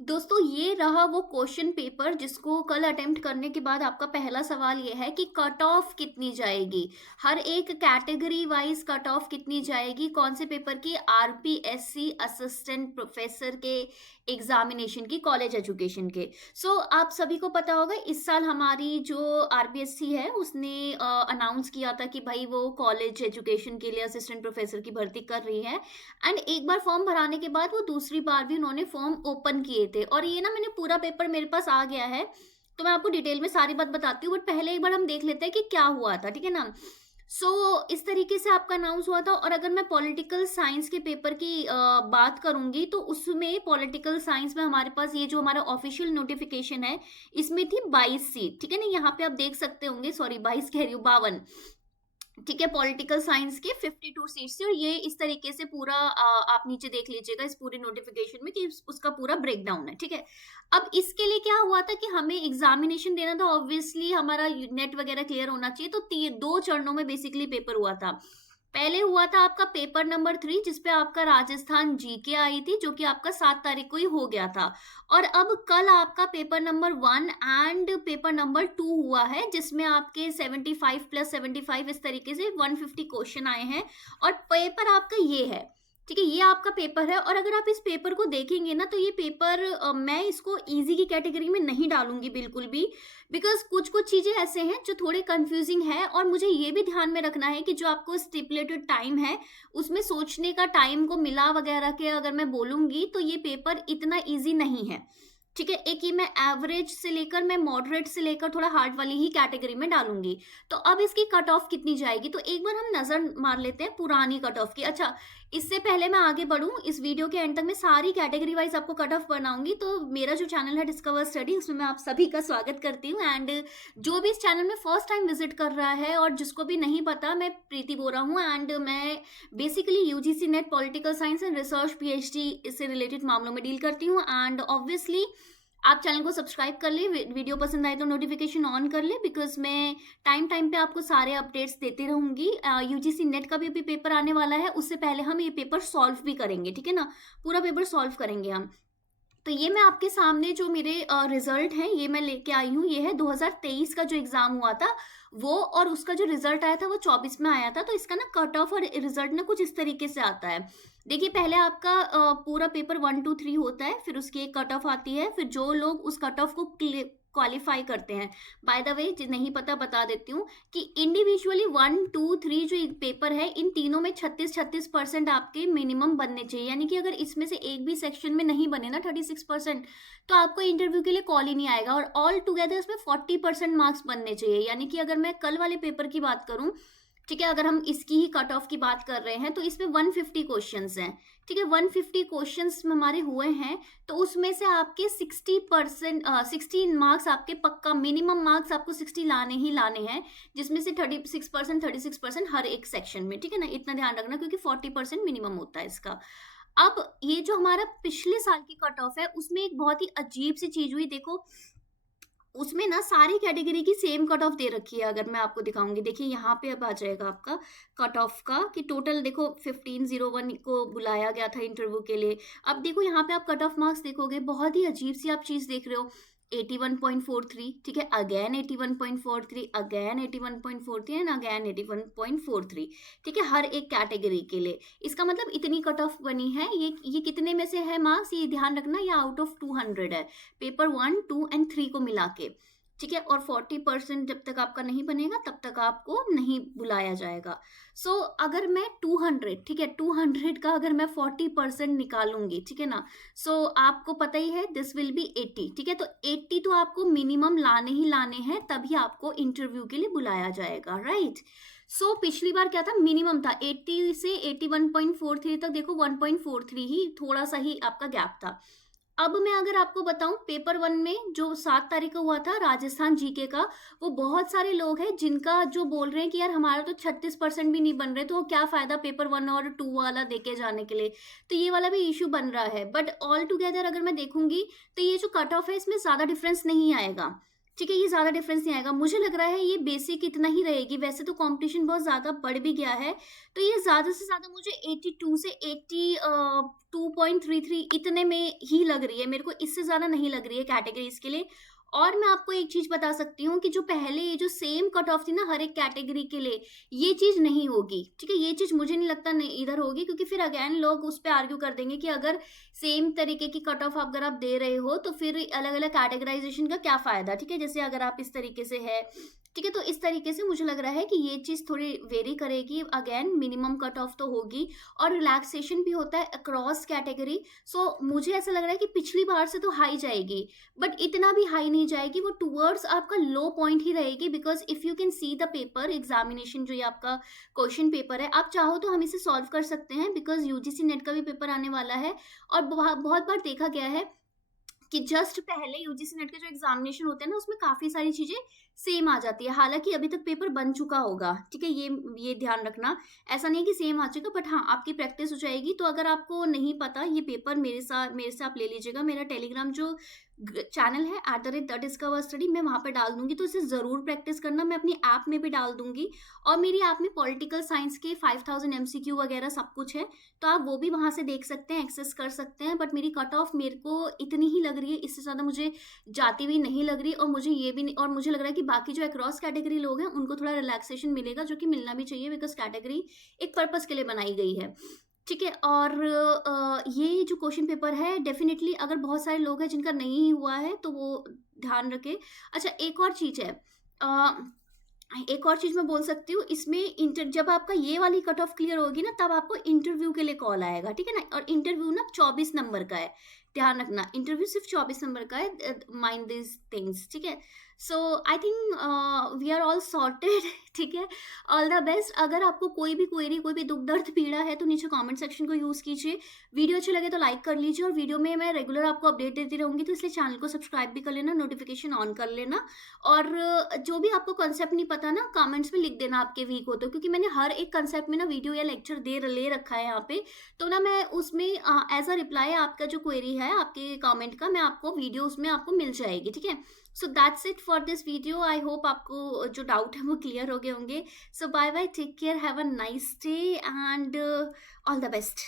दोस्तों ये रहा वो क्वेश्चन पेपर जिसको कल अटेम्प्ट करने के बाद आपका पहला सवाल ये है कि कट ऑफ कितनी जाएगी। हर एक कैटेगरी वाइज कट ऑफ कितनी जाएगी, कौन से पेपर की, आरपीएससी असिस्टेंट प्रोफेसर के एग्जामिनेशन की, कॉलेज एजुकेशन के। आप सभी को पता होगा इस साल हमारी जो आरपीएससी है उसने अनाउंस किया था कि भाई वो कॉलेज एजुकेशन के लिए असिस्टेंट प्रोफेसर की भर्ती कर रही है। एंड एक बार फॉर्म भराने के बाद वो दूसरी बार भी उन्होंने फॉर्म ओपन किए थे, और ये ना मैंने पूरा पेपर मेरे पास आ गया है, तो मैं आपको डिटेल में सारी बात बताती हूँ, बट पहले एक बार हम देख लेते हैं कि क्या हुआ था, ठीक है ना। इस तरीके से आपका अनाउंस हुआ था। और अगर मैं पॉलिटिकल साइंस के पेपर की बात करूंगी तो उसमें पॉलिटिकल साइंस में हमारे पास ये जो हमारा ऑफिशियल नोटिफिकेशन है इसमें थी 22 सीट, ठीक है ना। यहाँ पे आप देख सकते होंगे, सॉरी 22 कह रही हूँ, 52, ठीक है। पॉलिटिकल साइंस के 52 सीट्स थे, और ये इस तरीके से पूरा आप नीचे देख लीजिएगा इस पूरे नोटिफिकेशन में कि उसका पूरा ब्रेकडाउन है, ठीक है। अब इसके लिए क्या हुआ था कि हमें एग्जामिनेशन देना था, ऑब्वियसली हमारा नेट वगैरह क्लियर होना चाहिए, तो दो चरणों में बेसिकली पेपर हुआ था। पहले हुआ था आपका पेपर नंबर 3 जिसपे आपका राजस्थान जीके आई थी, जो कि आपका 7 तारीख को ही हो गया था। और अब कल आपका paper number 1 and paper number 2 हुआ है, जिसमें आपके 75 प्लस 75 इस तरीके से 150 क्वेश्चन आए हैं। और पेपर आपका ये है, ठीक है, ये आपका पेपर है। और अगर आप इस पेपर को देखेंगे ना तो ये पेपर मैं इसको इजी की कैटेगरी में नहीं डालूंगी बिल्कुल भी, बिकॉज कुछ कुछ चीजें ऐसे हैं जो थोड़े कंफ्यूजिंग है। और मुझे ये भी ध्यान में रखना है कि जो आपको स्टिपुलेटेड टाइम है उसमें सोचने का टाइम को मिला वगैरह के अगर मैं बोलूंगी तो ये पेपर इतना इजी नहीं है, ठीक है। एक ये मैं एवरेज से लेकर, मैं मॉडरेट से लेकर थोड़ा हार्ड वाली ही कैटेगरी में डालूंगी। तो अब इसकी कट ऑफ कितनी जाएगी, तो एक बार हम नजर मार लेते हैं पुरानी कट ऑफ की। अच्छा, इससे पहले मैं आगे बढ़ूं, इस वीडियो के एंड तक मैं सारी कैटेगरी वाइज आपको कट ऑफ बनाऊंगी। तो मेरा जो चैनल है डिस्कवर स्टडी, उसमें मैं आप सभी का स्वागत करती हूँ। एंड जो भी इस चैनल में फर्स्ट टाइम विजिट कर रहा है और जिसको भी नहीं पता, मैं प्रीति बोरा हूँ। एंड मैं basically UGC net political science and research PhD से रिलेटेड मामलों में डील करती हूँ। एंड ऑब्वियसली आप चैनल को सब्सक्राइब कर ले, वीडियो पसंद आए तो नोटिफिकेशन ऑन कर ले, बिकॉज मैं टाइम टाइम पे आपको सारे अपडेट्स देती रहूंगी। यूजीसी नेट का भी अभी पेपर आने वाला है, उससे पहले हम ये पेपर सॉल्व भी करेंगे, ठीक है ना, पूरा पेपर सॉल्व करेंगे हम। तो ये मैं आपके सामने जो मेरे रिजल्ट हैं ये मैं लेके आई हूँ। ये है 2023 का जो एग्जाम हुआ था वो, और उसका जो रिजल्ट आया था वो 24 में आया था। तो इसका ना कट ऑफ और रिजल्ट ना कुछ इस तरीके से आता है। देखिए, पहले आपका पूरा पेपर 1 2 3 होता है, फिर उसकी एक कट ऑफ आती है, फिर जो लोग उस कट ऑफ को क्वालिफाई करते हैं। बाय द वे, नहीं पता बता देती हूँ कि इंडिविजुअली 1 2 3 जो एक पेपर है, इन तीनों में 36% आपके मिनिमम बनने चाहिए। यानी कि अगर इसमें से एक भी सेक्शन में नहीं बने ना 36%, तो आपको इंटरव्यू के लिए कॉल ही नहीं आएगा। और ऑल टुगेदर इसमें 40% मार्क्स बनने चाहिए। यानी कि अगर मैं कल वाले पेपर की बात करूं, ठीक है, अगर हम इसकी ही कट ऑफ की बात कर रहे हैं तो इसमें 150 क्वेश्चंस हैं, ठीक है। 150 क्वेश्चंस हमारे हुए हैं, तो उसमें से आपके 60% 60 मार्क्स आपके पक्का, मिनिमम मार्क्स आपको 60 लाने ही लाने हैं, जिसमें से 36% हर एक सेक्शन में, ठीक है ना। इतना ध्यान रखना क्योंकि 40% मिनिमम होता है इसका। अब ये जो हमारा पिछले साल की कट ऑफ है उसमें एक बहुत ही अजीब सी चीज हुई, देखो उसमें ना सारी कैटेगरी की सेम कट ऑफ दे रखी है। अगर मैं आपको दिखाऊंगी, देखिए यहाँ पे अब आ जाएगा आपका कट ऑफ का कि टोटल देखो 1501 को बुलाया गया था इंटरव्यू के लिए। अब देखो यहाँ पे आप कट ऑफ मार्क्स देखोगे, बहुत ही अजीब सी आप चीज देख रहे हो, 81.43, ठीक है, अगेन 81.43, अगेन 81.43 एंड अगेन 81.43, ठीक है, हर एक कैटेगरी के लिए। इसका मतलब इतनी कट ऑफ बनी है। ये कितने में से है मार्क्स, ये ध्यान रखना, ये आउट ऑफ 200 है, पेपर 1 2 एंड 3 को मिला के, ठीक है। और 40% जब तक आपका नहीं बनेगा तब तक आपको नहीं बुलाया जाएगा। अगर मैं 200, ठीक है, 200 का अगर मैं 40% निकालूंगी, ठीक है ना, आपको पता ही है दिस विल बी 80, ठीक है। तो 80 तो आपको मिनिमम लाने ही लाने हैं, तभी आपको इंटरव्यू के लिए बुलाया जाएगा, राइट। पिछली बार क्या था, मिनिमम था 80 से 81.43 तक, देखो 1.43 ही, थोड़ा सा ही आपका गैप था। अब मैं अगर आपको बताऊं, पेपर 1 में जो 7 तारीख को हुआ था राजस्थान जीके का, वो बहुत सारे लोग हैं जिनका जो बोल रहे हैं कि यार हमारा तो 36% भी नहीं बन रहे, तो क्या फायदा पेपर 1 और 2 वाला देके जाने के लिए। तो ये वाला भी इश्यू बन रहा है। बट ऑल टुगेदर अगर मैं देखूंगी तो ये जो कट ऑफ है इसमें ज्यादा डिफरेंस नहीं आएगा, ठीक है, ये ज़्यादा डिफरेंस नहीं आएगा। मुझे लग रहा है ये बेसिक इतना ही रहेगी, वैसे तो कॉम्पिटिशन बहुत ज़्यादा बढ़ भी गया है, तो ये ज़्यादा से ज़्यादा मुझे 82 से 2.33 इतने में ही लग रही है, मेरे को इससे ज़्यादा नहीं लग रही है कैटेगरीज़ के लिए। और मैं आपको एक चीज़ बता सकती हूँ कि जो पहले ये जो सेम कट ऑफ थी ना हर एक कैटेगरी के लिए, ये चीज़ नहीं होगी, ठीक है? ये चीज़ मुझे नहीं लगता नहीं इधर होगी, क्योंकि फिर अगेन लोग उस पे आर्ग्यू कर देंगे कि अगर सेम तरीके की कट ऑफ अगर आप दे रहे हो तो फिर अलग-अलग कैटेगराइज़ेशन का क्या फ़ायदा, ठीक है? जैसे अगर आप इस तरीके से है, ठीक है? तो इस तरीके से मुझे लग रहा है कि ये चीज़ थोड़ी वेरी करेगी, अगेन मिनिमम कट ऑफ तो होगी और रिलैक्सेशन भी होता है अक्रॉस कैटेगरी। सो मुझे ऐसा लग रहा है कि पिछली बार से तो हाई जाएगी, बट इतना भी हाई नहीं जाएगी, वो टुवर्ड्स आपका लो पॉइंट ही रहेगी, because if you can see the paper examination जो ये आपका क्वेश्चन पेपर है, आप चाहो तो हम इसे सॉल्व कर सकते हैं, बिकॉज़ यूजीसी नेट का भी पेपर आने वाला है और बहुत बार देखा गया है कि जस्ट पहले यूजीसी नेट के जो एग्जामिनेशन होते हैं ना उसमें काफ़ी सारी चीज़ें सेम आ जाती है। हालाँकि अभी तक पेपर बन चुका होगा, ठीक है? ये ध्यान रखना। ऐसा नहीं है कि सेम आ चुका, बट हाँ, आपकी प्रैक्टिस हो जाएगी। तो अगर आपको नहीं पता ये पेपर मेरे से आप ले लीजिएगा। मेरा टेलीग्राम जो चैनल है @द_डिस्कवर_स्टडी, मैं वहाँ पे डाल दूँगी, तो इसे ज़रूर प्रैक्टिस करना। मैं अपनी ऐप में भी डाल दूँगी और मेरी ऐप में पॉलिटिकल साइंस के 5000 एमसीक्यू वगैरह सब कुछ है, तो आप वो भी वहाँ से देख सकते हैं, एक्सेस कर सकते हैं। बट मेरी कट ऑफ मेरे को इतनी ही लग रही है, इससे ज़्यादा मुझे जाती हुई नहीं लग रही, और मुझे ये भी नहीं, और मुझे लग रहा है कि बाकी जो अक्रॉस कैटेगरी लोग हैं उनको थोड़ा रिलैक्सेशन मिलेगा, जो कि मिलना भी चाहिए, बिकॉज़ कैटेगरी एक पर्पस के लिए बनाई गई है। ठीक है? और ये जो क्वेश्चन पेपर है डेफ़िनिटली अगर बहुत सारे लोग हैं जिनका नहीं हुआ है तो वो ध्यान रखें। अच्छा, एक और चीज़ मैं बोल सकती हूँ, इसमें इंटर जब आपका ये वाली कट ऑफ क्लियर होगी ना तब आपको इंटरव्यू के लिए कॉल आएगा, ठीक है ना? और इंटरव्यू ना 24 नंबर का है, ध्यान रखना, इंटरव्यू सिर्फ़ 24 नंबर का है, माइंड दीज़ थिंग्स, ठीक है? So I think we are all sorted ठीक है? All the best. अगर आपको कोई भी क्वेरी, कोई भी दुःख दर्द पीड़ा है तो नीचे कमेंट सेक्शन को यूज़ कीजिए। वीडियो अच्छी लगे तो लाइक कर लीजिए, और वीडियो में मैं रेगुलर आपको अपडेट देती रहूँगी, तो इसलिए चैनल को सब्सक्राइब भी कर लेना, नोटिफ़िकेशन ऑन कर लेना। और जो भी आपको कांसेप्ट नहीं पता ना कमेंट्स में लिख देना आपके वीक हो तो, क्योंकि मैंने हर एक कांसेप्ट में ना वीडियो या लेक्चर दे ले रखा है यहाँ पे, तो ना मैं उसमें एज अ रिप्लाई आपका जो क्वेरी है आपके कमेंट का, मैं आपको वीडियो उसमें आपको मिल जाएगी, ठीक है? So that's it for this video. I hope आपको जो डाउट है वो क्लियर हो गए होंगे। So bye bye, take care, have a nice day and all the best.